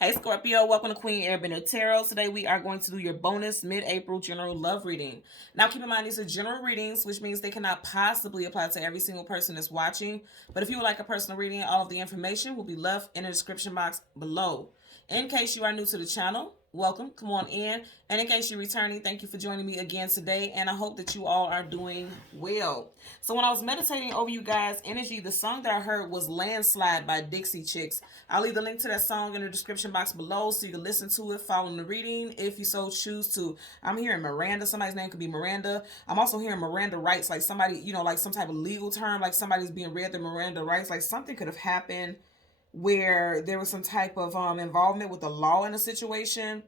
Hey Scorpio, welcome to Queen Airbender Tarot. Today we are going to do your bonus mid-April general love reading. Now keep in mind these are general readings, which means they cannot possibly apply to every single person that's watching. But if you would like a personal reading, all of the information will be left in the description box below. In case you are new to the channel, welcome, come on in. And in case you're returning, thank you for joining me again today. And I hope that you all are doing well. So when I was meditating over you guys' energy, the song that I heard was Landslide by Dixie Chicks. I'll leave the link to that song in the description box below so you can listen to it following the reading if you so choose to. I'm hearing Miranda. Somebody's name could be Miranda. I'm also hearing Miranda rights, like somebody, like some type of legal term, like somebody's being read the Miranda rights, like something could have happened where there was some type of involvement with the law in a situation.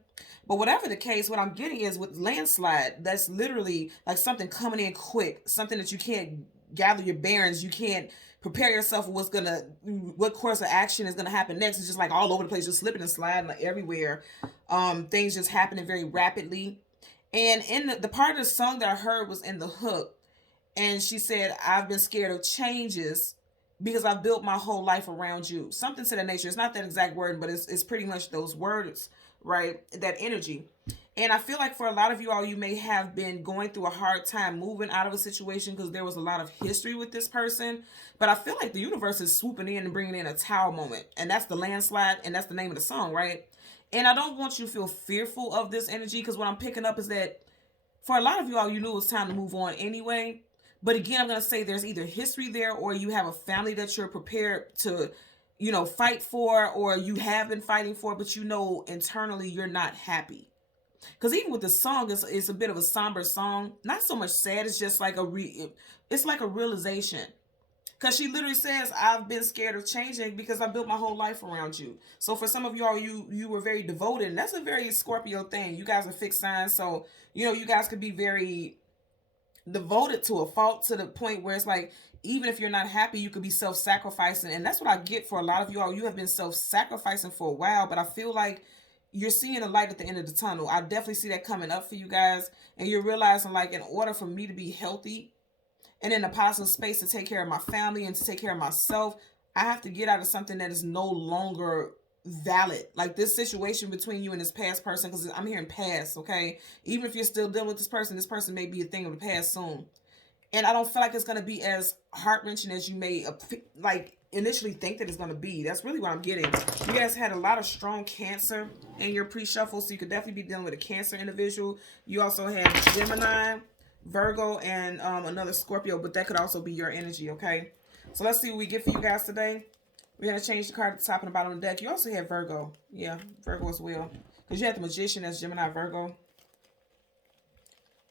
But whatever the case, what I'm getting is with landslide, that's literally like something coming in quick, something that you can't gather your bearings, you can't prepare yourself for what course of action is gonna happen next. It's just like all over the place, just slipping and sliding like everywhere. Things just happening very rapidly. And in the part of the song that I heard was in the hook, and she said, "I've been scared of changes because I've built my whole life around you." Something to that nature. It's not that exact word, but it's pretty much those words, right? That energy. And I feel like for a lot of you all, you may have been going through a hard time moving out of a situation because there was a lot of history with this person. But I feel like the universe is swooping in and bringing in a tower moment. And that's the landslide, and that's the name of the song, right? And I don't want you to feel fearful of this energy, because what I'm picking up is that for a lot of you all, you knew it was time to move on anyway. But again, I'm going to say there's either history there, or you have a family that you're prepared to, fight for, or you have been fighting for, but internally you're not happy. Because even with the song, it's a bit of a somber song. Not so much sad, it's just like it's like a realization. Because she literally says, "I've been scared of changing because I built my whole life around you." So for some of y'all, you were very devoted. And that's a very Scorpio thing. You guys are fixed signs. So, you guys could be very devoted to a fault, to the point where it's like, even if you're not happy, you could be self-sacrificing. And that's what I get for a lot of you all. You have been self-sacrificing for a while, but I feel like you're seeing a light at the end of the tunnel. I definitely see that coming up for you guys. And you're realizing, like, in order for me to be healthy and in a positive space to take care of my family and to take care of myself, I have to get out of something that is no longer valid. Like this situation between you and this past person, because I'm hearing past, okay? Even if you're still dealing with this person may be a thing of the past soon. And I don't feel like it's going to be as heart-wrenching as you may like initially think that it's going to be. That's really what I'm getting. You guys had a lot of strong Cancer in your pre-shuffle, so you could definitely be dealing with a Cancer individual. You also had Gemini, Virgo, and another Scorpio, but that could also be your energy, okay? So let's see what we get for you guys today. We're going to change the card at the top and the bottom of the deck. You also have Virgo. Yeah, Virgo as well. Because you have the Magician as Gemini, Virgo.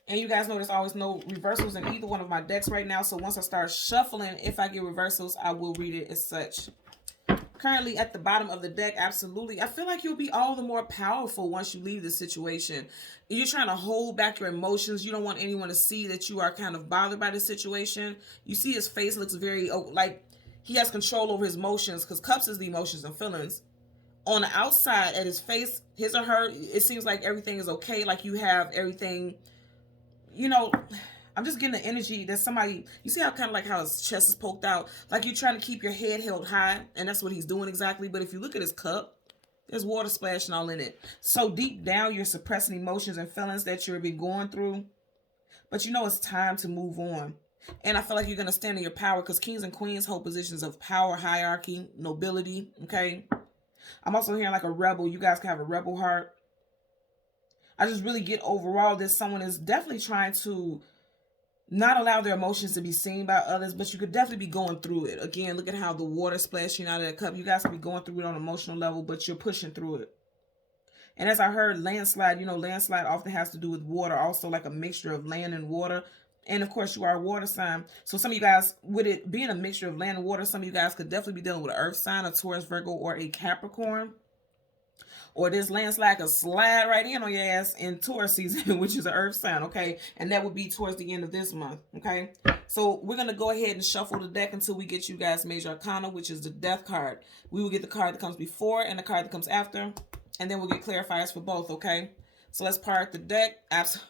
And you guys know there's always no reversals in either one of my decks right now. So once I start shuffling, if I get reversals, I will read it as such. Currently at the bottom of the deck, absolutely. I feel like you'll be all the more powerful once you leave the situation. You're trying to hold back your emotions. You don't want anyone to see that you are kind of bothered by the situation. You see his face looks very, like, he has control over his emotions, because cups is the emotions and feelings. On the outside, at his face, his or her, it seems like everything is okay. Like you have everything, I'm just getting the energy that somebody, you see how kind of like how his chest is poked out? Like you're trying to keep your head held high, and that's what he's doing exactly. But if you look at his cup, there's water splashing all in it. So deep down, you're suppressing emotions and feelings that you've been going through. But it's time to move on. And I feel like you're going to stand in your power, because kings and queens hold positions of power, hierarchy, nobility, okay? I'm also hearing like a rebel. You guys can have a rebel heart. I just really get overall that someone is definitely trying to not allow their emotions to be seen by others, but you could definitely be going through it. Again, look at how the water splashing out of that cup. You guys could be going through it on an emotional level, but you're pushing through it. And as I heard, landslide, landslide often has to do with water, also like a mixture of land and water. And of course, you are a water sign. So some of you guys, with it being a mixture of land and water, some of you guys could definitely be dealing with an earth sign, a Taurus, Virgo, or a Capricorn. Or this landslide could slide right in on your ass in Taurus season, which is an earth sign, okay? And that would be towards the end of this month, okay? So we're going to go ahead and shuffle the deck until we get you guys Major Arcana, which is the Death card. We will get the card that comes before and the card that comes after, and then we'll get clarifiers for both, okay? So let's part the deck.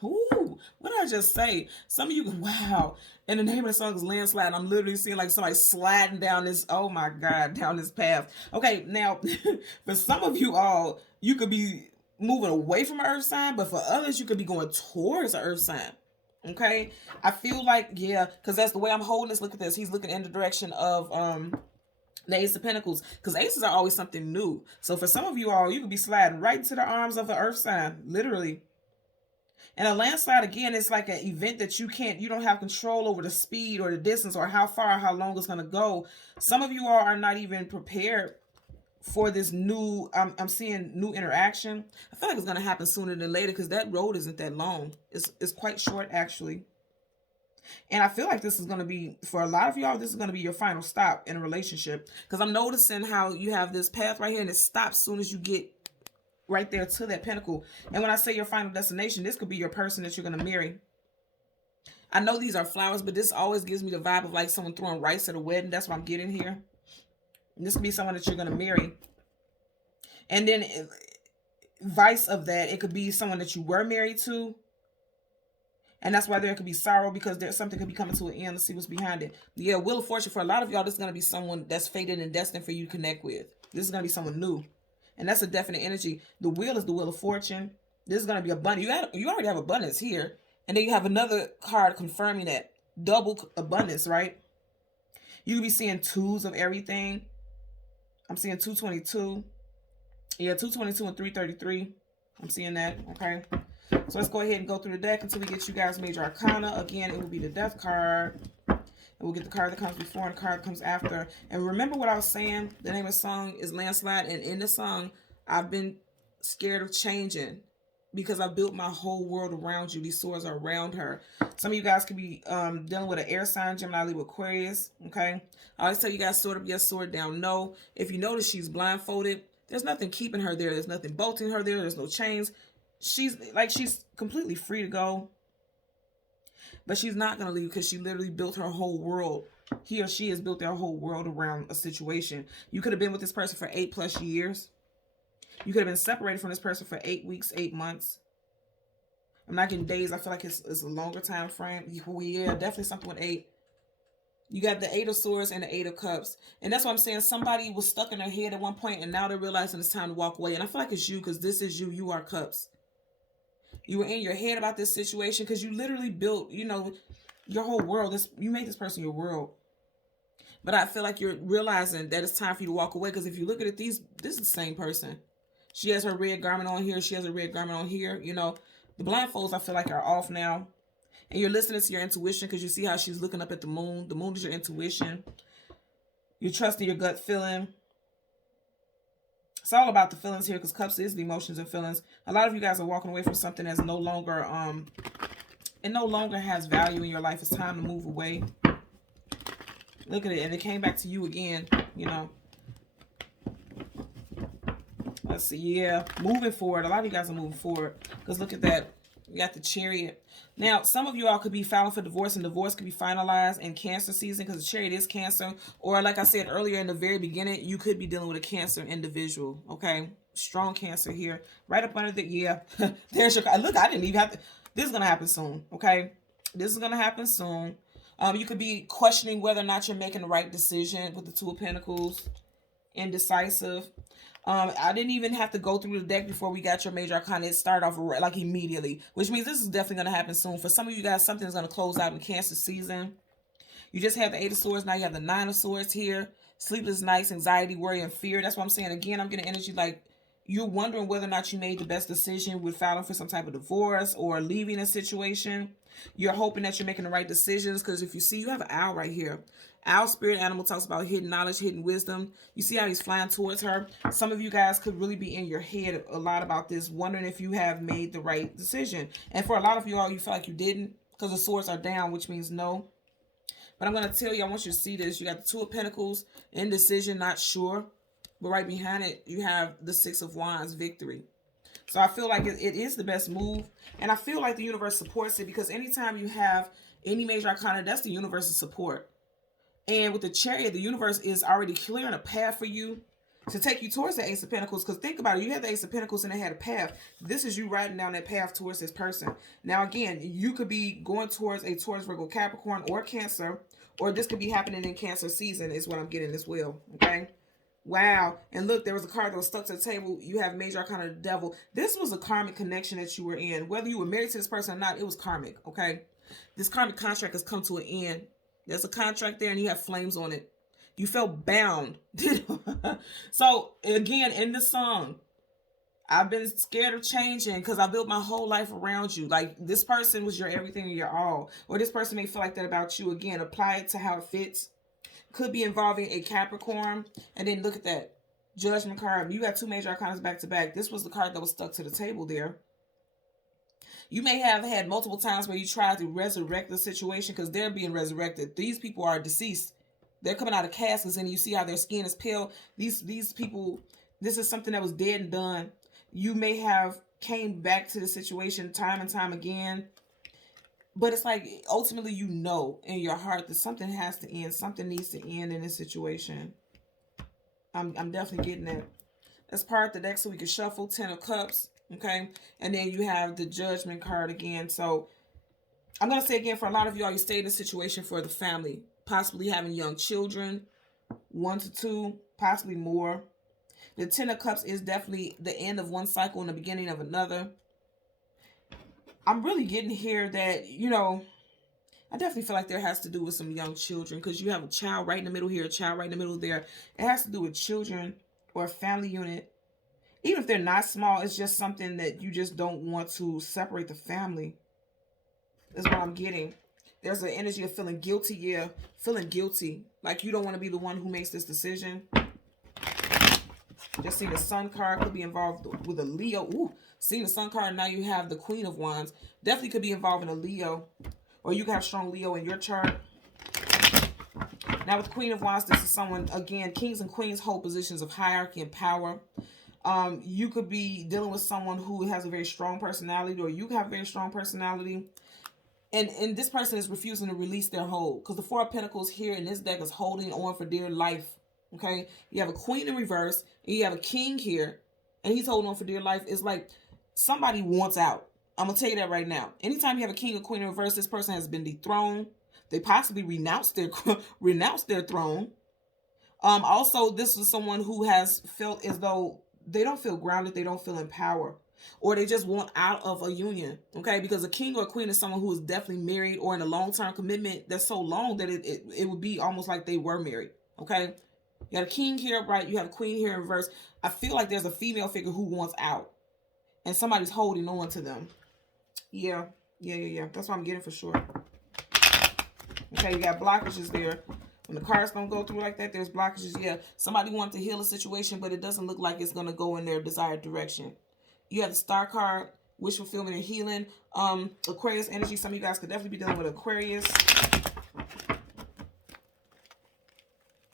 Ooh, what did I just say? Some of you, wow. And the name of the song is Landslide. I'm literally seeing like somebody sliding down this, oh my God, down this path. Okay, now, for some of you all, you could be moving away from an earth sign, but for others, you could be going towards an earth sign. Okay, I feel like, yeah, because that's the way I'm holding this. Look at this. He's looking in the direction of the Ace of Pentacles, because aces are always something new. So for some of you all, you could be sliding right into the arms of the earth sign, literally. And a landslide, again, is like an event that you don't have control over the speed or the distance or how far or how long it's going to go. Some of you all are not even prepared for this new, I'm seeing new interaction. I feel like it's going to happen sooner than later because that road isn't that long. It's quite short, actually. And I feel like this is going to be, for a lot of y'all, this is going to be your final stop in a relationship. Because I'm noticing how you have this path right here and it stops as soon as you get right there to that pentacle. And when I say your final destination, this could be your person that you're going to marry. I know these are flowers, but this always gives me the vibe of like someone throwing rice at a wedding. That's what I'm getting here. And this could be someone that you're going to marry. And then vice of that, it could be someone that you were married to. And that's why there could be sorrow, because there's something could be coming to an end. Let's see what's behind it. Yeah, Wheel of Fortune. For a lot of y'all, this is going to be someone that's fated and destined for you to connect with. This is going to be someone new. And that's a definite energy. The wheel is the Wheel of Fortune. This is going to be abundance. You already have abundance here. And then you have another card confirming that. Double abundance, right? You could be seeing twos of everything. I'm seeing 222. Yeah, 222 and 333. I'm seeing that, okay? So let's go ahead and go through the deck until we get you guys major arcana. Again, it will be the death card. And we'll get the card that comes before and the card that comes after. And remember what I was saying? The name of the song is Landslide. And in the song, I've been scared of changing because I built my whole world around you. These swords are around her. Some of you guys could be dealing with an air sign, Gemini, Libra, Aquarius. Okay? I always tell you guys, sword up, yes, sword down, no. If you notice she's blindfolded, there's nothing keeping her there. There's nothing bolting her there. There's no chains. She's completely free to go, but she's not going to leave because she literally built her whole world. He or she has built their whole world around a situation. You could have been with this person for 8+ years. You could have been separated from this person for 8 weeks, 8 months. I'm not getting days. I feel like it's a longer time frame. Yeah, definitely something with 8. You got the 8 of Swords and the 8 of Cups. And that's what I'm saying. Somebody was stuck in their head at one point and now they're realizing it's time to walk away. And I feel like it's you, because this is you. You are Cups. You were in your head about this situation because you literally built, your whole world. You made this person your world. But I feel like you're realizing that it's time for you to walk away, because if you look at it, this is the same person. She has her red garment on here. She has a red garment on here. The blindfolds, I feel like, are off now. And you're listening to your intuition because you see how she's looking up at the moon. The moon is your intuition. You're trusting your gut feeling. It's all about the feelings here, because Cups is the emotions and feelings. A lot of you guys are walking away from something that's no longer, it no longer has value in your life. It's time to move away. Look at it. And it came back to you again, Let's see. Yeah. Moving forward. A lot of you guys are moving forward, because look at that. You got the Chariot. Now, some of you all could be filing for divorce, and divorce could be finalized in Cancer season, because the Chariot is Cancer. Or like I said earlier in the very beginning, you could be dealing with a Cancer individual, okay? Strong Cancer here. Right up under the, yeah. There's your, look, I didn't even have to, this is going to happen soon, okay? This is going to happen soon. You could be questioning whether or not you're making the right decision with the Two of Pentacles. Indecisive. I didn't even have to go through the deck before we got your major arcana. It started off like immediately, which means this is definitely going to happen soon. For some of you guys, something's going to close out in Cancer season. You just have the 8 of Swords. Now you have the 9 of Swords here. Sleepless nights, anxiety, worry, and fear. That's what I'm saying. Again, I'm getting energy like you're wondering whether or not you made the best decision with filing for some type of divorce or leaving a situation. You're hoping that you're making the right decisions, because if you see, you have an owl right here. Owl spirit animal talks about hidden knowledge, hidden wisdom. You see how he's flying towards her. Some of you guys could really be in your head a lot about this, wondering if you have made the right decision. And for a lot of you all, you feel like you didn't, because the swords are down, which means no. But I'm going to tell you, I want you to see this. You got the 2 of Pentacles, indecision, not sure. But right behind it, you have the 6 of Wands, victory. So I feel like it is the best move. And I feel like the universe supports it, because anytime you have any major arcana, that's the universe's support. And with the Chariot, the universe is already clearing a path for you. to take you towards the Ace of Pentacles. Because think about it, you had the Ace of Pentacles and it had a path. This is you riding down that path towards this person. Now again, you could be going towards a Taurus, Virgo, Capricorn, or Cancer, or this could be happening in Cancer season is what I'm getting as well. Okay. Wow. And look, there was a card that was stuck to the table. You have Major Arcana of the Devil. This was a karmic connection that you were in. Whether you were married to this person or not, it was karmic. Okay. This karmic contract has come to an end. There's a contract there and you have flames on it. You felt bound. So again, in the song, I've been scared of changing because I built my whole life around you. Like, this person was your everything and your all. Or this person may feel like that about you. Again, apply it to how it fits. Could be involving a Capricorn. And then look at that. Judgment card. You got two Major Arcanas back to back. This was the card that was stuck to the table there. You may have had multiple times where you tried to resurrect the situation because they're being resurrected. These people are deceased. They're coming out of caskets and you see how their skin is pale. These people, this is something that was dead and done. You may have came back to the situation time and time again. But it's like, ultimately, you know in your heart that something has to end. Something needs to end in this situation. I'm definitely getting that. That's part of the deck so we can shuffle. 10 of Cups. Okay. And then you have the Judgment card again. So I'm going to say again, for a lot of y'all, you stay in this situation for the family. Possibly having young children. 1 to 2. Possibly more. The 10 of Cups is definitely the end of one cycle and the beginning of another. I'm really getting here that, you know, I definitely feel like there has to do with some young children because you have a child right in the middle here, a child right in the middle there. It has to do with children or a family unit. Even if they're not small, it's just something that you just don't want to separate the family. That's what I'm getting. There's an energy of feeling guilty. Yeah, feeling guilty. Like you don't want to be the one who makes this decision. Just seeing the Sun card, could be involved with a Leo. Ooh, seeing the Sun card, now you have the Queen of Wands. Definitely could be involved in a Leo. Or you can have strong Leo in your chart. Now with Queen of Wands, this is someone, again, kings and queens hold positions of hierarchy and power. You could be dealing with someone who has a very strong personality, or you have a very strong personality. And this person is refusing to release their hold. Because the Four of Pentacles here in this deck is holding on for dear life. Okay? You have a Queen in reverse. And you have a King here. And he's holding on for dear life. It's like somebody wants out. I'm going to tell you that right now. Anytime you have a King or Queen in reverse, this person has been dethroned. They possibly renounced their throne. Also, this is someone who has felt as though they don't feel grounded. They don't feel empowered. Or they just want out of a union, okay? Because a king or a queen is someone who is definitely married or in a long-term commitment that's so long that it would be almost like they were married, okay? You got a king here, right? You have a queen here in reverse. I feel like there's a female figure who wants out. And somebody's holding on to them. Yeah. That's what I'm getting for sure. Okay, you got blockages there. When the cards don't go through like that, there's blockages. Yeah, somebody wanted to heal a situation, but it doesn't look like it's going to go in their desired direction. You have the Star card, wish fulfillment and healing. Aquarius energy. Some of you guys could definitely be dealing with Aquarius.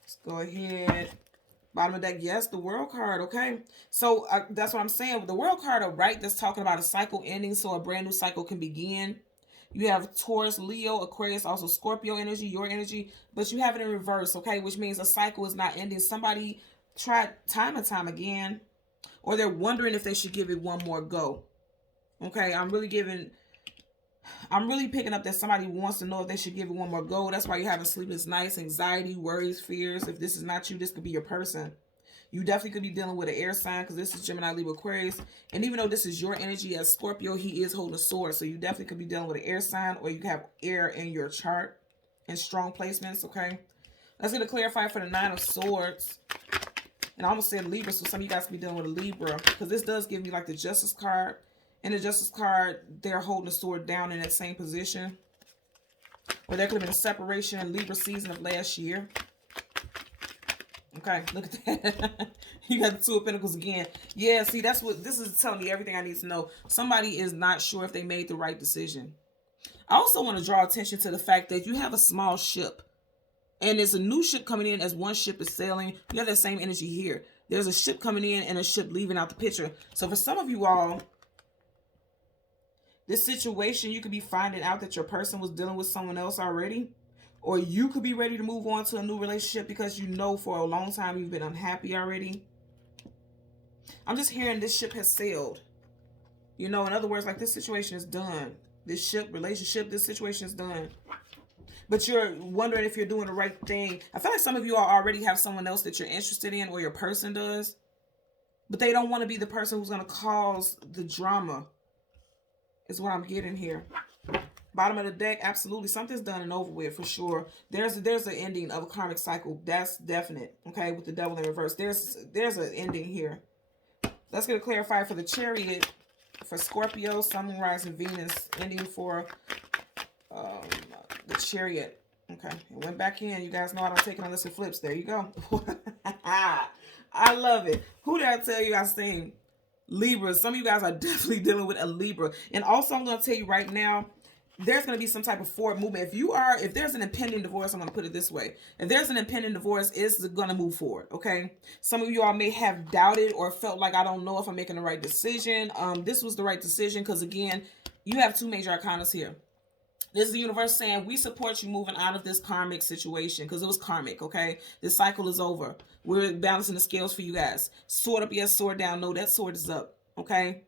Let's go ahead. Bottom of the deck. Yes, the World card. Okay. So that's what I'm saying. The World card, right, that's talking about a cycle ending so a brand new cycle can begin. You have Taurus, Leo, Aquarius, also Scorpio energy, your energy. But you have it in reverse, okay? Which means a cycle is not ending. Somebody tried time and time again. Or they're wondering if they should give it one more go. Okay, I'm really picking up that somebody wants to know if they should give it one more go. That's why you're having sleepless nights, anxiety, worries, fears. If this is not you, this could be your person. You definitely could be dealing with an air sign because this is Gemini, Libra, Aquarius. And even though this is your energy as Scorpio, he is holding a sword. So you definitely could be dealing with an air sign, or you can have air in your chart in strong placements, okay? Let's get a clarifier for the Nine of Swords. And I almost said Libra, so some of you guys can be dealing with a Libra. Because this does give me like the Justice card. And the Justice card, they're holding the sword down in that same position. Or there could have been a separation in Libra season of last year. Okay, look at that. You got the Two of Pentacles again. Yeah, see, that's what this is telling me everything I need to know. Somebody is not sure if they made the right decision. I also want to draw attention to the fact that you have a small ship. And there's a new ship coming in as one ship is sailing. You have that same energy here. There's a ship coming in and a ship leaving out the picture. So for some of you all, this situation, you could be finding out that your person was dealing with someone else already. Or you could be ready to move on to a new relationship because you know for a long time you've been unhappy already. I'm just hearing this ship has sailed. You know, in other words, like this situation is done. This ship, relationship, this situation is done. But you're wondering if you're doing the right thing. I feel like some of you all already have someone else that you're interested in, or your person does. But they don't want to be the person who's going to cause the drama, is what I'm getting here. Bottom of the deck, absolutely. Something's done and over with, for sure. There's an ending of a karmic cycle. That's definite, okay, with the devil in reverse. There's an ending here. Let's get a clarifier for the Chariot. For Scorpio, Sun, Moon, Rising, Venus. Ending for the Chariot. Okay, it went back in. You guys know I don't take it unless it flips. There you go. I love it. Who did I tell you I sing? Libra. Some of you guys are definitely dealing with a Libra. And also, I'm going to tell you right now, there's going to be some type of forward movement. If there's an impending divorce, I'm going to put it this way. If there's an impending divorce, it's going to move forward, okay? Some of you all may have doubted or felt like, I don't know if I'm making the right decision. This was the right decision because, again, you have two major arcanas here. This is the universe saying, we support you moving out of this karmic situation because it was karmic, okay? This cycle is over. We're balancing the scales for you guys. Sword up, yes. Sword down, no. That sword is up, okay?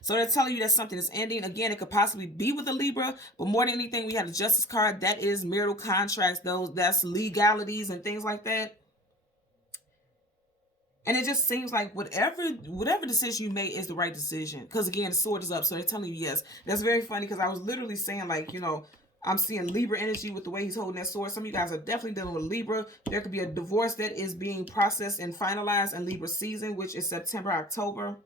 So they're telling you that something is ending. Again, it could possibly be with a Libra, but more than anything, we have the Justice card. That is marital contracts. That's legalities and things like that. And it just seems like whatever decision you made is the right decision. Because again, the sword is up. So they're telling you yes. That's very funny because I was literally saying, like, you know, I'm seeing Libra energy with the way he's holding that sword. Some of you guys are definitely dealing with Libra. There could be a divorce that is being processed and finalized in Libra season, which is September, October.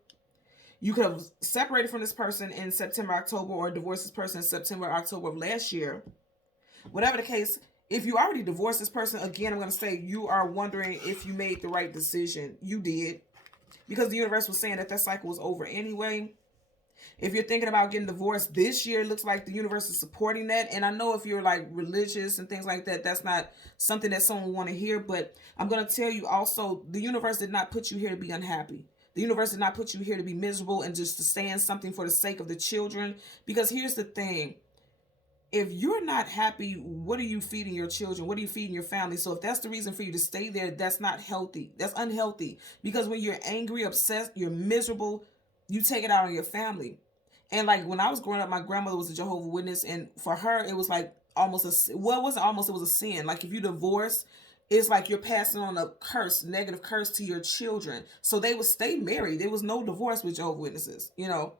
You could have separated from this person in September, October, or divorced this person in September, October of last year. Whatever the case, if you already divorced this person, again, I'm going to say you are wondering if you made the right decision. You did. Because the universe was saying that that cycle was over anyway. If you're thinking about getting divorced this year, it looks like the universe is supporting that. And I know if you're like religious and things like that, that's not something that someone want to hear. But I'm going to tell you also, the universe did not put you here to be unhappy. The universe did not put you here to be miserable and just to stay in something for the sake of the children. Because here's the thing. If you're not happy, what are you feeding your children? What are you feeding your family? So if that's the reason for you to stay there, that's not healthy. That's unhealthy. Because when you're angry, obsessed, you're miserable, you take it out on your family. And like when I was growing up, my grandmother was a Jehovah's Witness. And for her, it was like almost it wasn't almost, it was a sin. Like if you divorce, it's like you're passing on a curse, negative curse to your children. So they would stay married. There was no divorce with Jehovah's Witnesses. You know,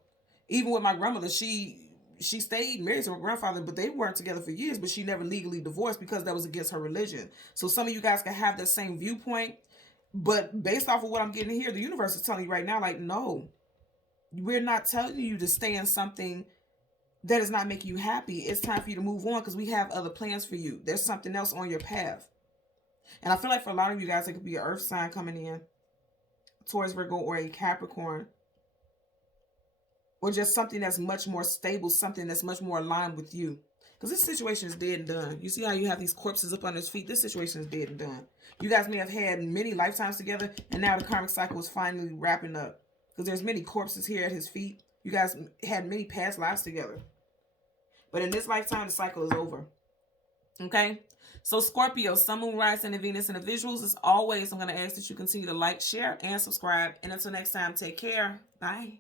even with my grandmother, she stayed married to her grandfather, but they weren't together for years, but she never legally divorced because that was against her religion. So some of you guys can have that same viewpoint, but based off of what I'm getting here, the universe is telling you right now, like, no, we're not telling you to stay in something that is not making you happy. It's time for you to move on because we have other plans for you. There's something else on your path. And I feel like for a lot of you guys, it could be an earth sign coming in, Taurus, Virgo, or a Capricorn. Or just something that's much more stable, something that's much more aligned with you. Because this situation is dead and done. You see how you have these corpses up on his feet? This situation is dead and done. You guys may have had many lifetimes together, and now the karmic cycle is finally wrapping up. Because there's many corpses here at his feet. You guys had many past lives together. But in this lifetime, the cycle is over. Okay? So Scorpio, Sun, Moon, Rising, and Venus, and the visuals, as always, I'm going to ask that you continue to like, share, and subscribe. And until next time, take care. Bye.